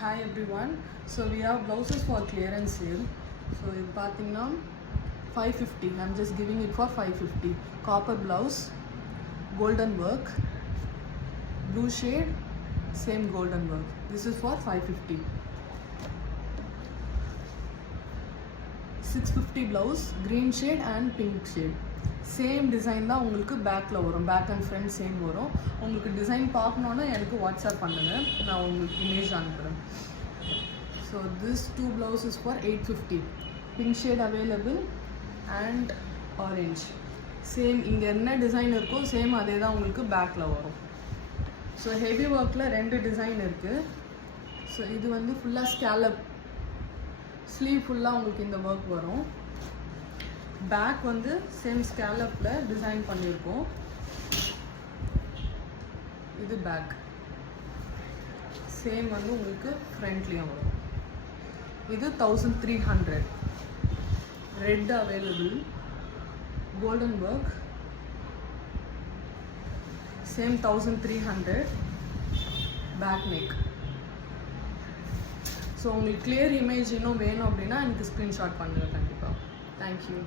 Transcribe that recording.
Hi everyone. So we have blouses for clearance sale. So இது பார்த்தீங்கன்னா 550. I'm just giving it for 550. Copper blouse, golden work, blue shade, same golden work. This is for 550. 650 blouse, green shade and pink shade. Same design தான் உங்களுக்கு பேக்கில் வரும், back and front same வரும். உங்களுக்கு design பார்க்கணுன்னா எனக்கு வாட்ஸ்அப் பண்ணுங்கள், நான் உங்களுக்கு இமேஜ் அனுப்புகிறேன். So this 2 blouses for 850. Pink shade available and orange. Same இங்கே என்ன டிசைன் இருக்கோ சேம் அதே தான் உங்களுக்கு பேக்கில் வரும். ஸோ ஹெவி ஒர்க்கில் 2 டிசைன் இருக்குது. ஸோ இது வந்து ஃபுல்லாக ஸ்கேலப், ஸ்லீவ் ஃபுல்லாக உங்களுக்கு இந்த ஒர்க் வரும். பேக் வந்து சேம் ஸ்கேலப்பில் டிசைன் பண்ணியிருக்கோம். இது பேக் சேம் வந்து உங்களுக்கு ஃப்ரண்ட்லேயும் வரும். இது 1300. Red available, golden work, same 1300. Back neck. So உங்களுக்கு கிளியர் இமேஜ் இன்னும் வேணும் அப்படின்னா எனக்கு ஸ்க்ரீன்ஷாட் பண்ணுங்கள் கண்டிப்பாக. தேங்க்யூ.